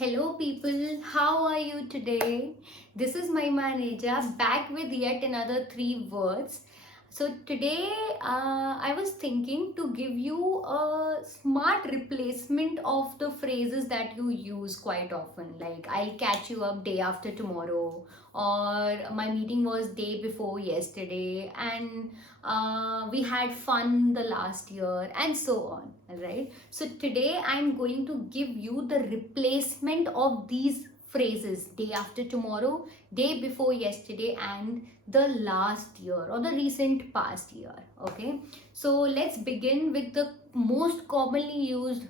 Hello people, how are you today? This is my manager back with yet another three words. So today I was thinking to give you a smart replacement of the phrases that you use quite often, like I'll catch you up day after tomorrow, or my meeting was day before yesterday, and we had fun the last year, and so on. Right? So today I'm going to give you the replacement of these phrases: day after tomorrow, day before yesterday, and the last year or the recent past year. Okay, so let's begin with the most commonly used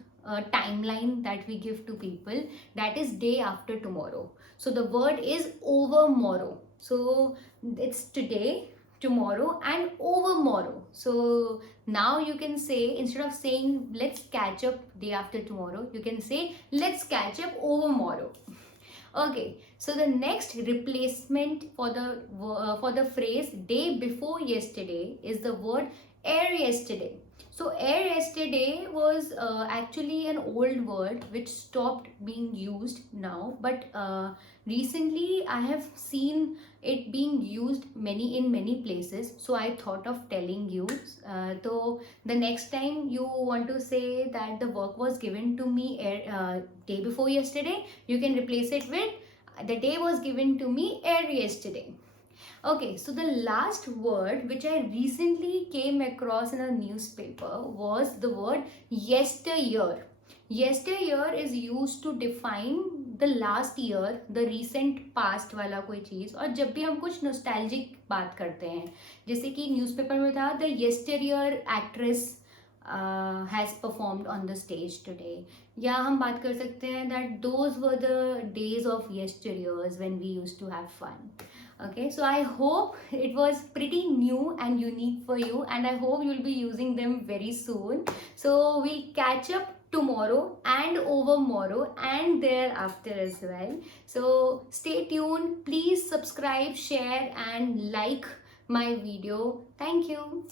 timeline that we give to people, that is day after tomorrow. So the word is overmorrow. So it's today, tomorrow, and overmorrow. So now you can say, instead of saying let's catch up day after tomorrow, you can say let's catch up overmorrow. Okay, so the next replacement for the phrase day before yesterday is the word air yesterday. So air yesterday was actually an old word which stopped being used now, but recently I have seen it being used in many places. So I thought of telling you. So the next time you want to say that the work was given to me day before yesterday, you can replace it with the day was given to me yesterday. Okay, so the last word which I recently came across in a newspaper was the word yesteryear. Yesteryear is used to define the last year, the recent past वाला कोई चीज़, और जब भी हम कुछ nostalgic बात करते हैं, जैसे कि न्यूज़पेपर में था the yesteryear actress has performed on the stage today, या हम बात कर सकते हैं that those were the days of yesteryears when we used to have fun. Okay, so I hope it was pretty new and unique for you, and I hope you'll be using them very soon. So we'll catch up tomorrow and overmorrow and thereafter as well. So stay tuned. Please subscribe, share, and like my video. Thank you.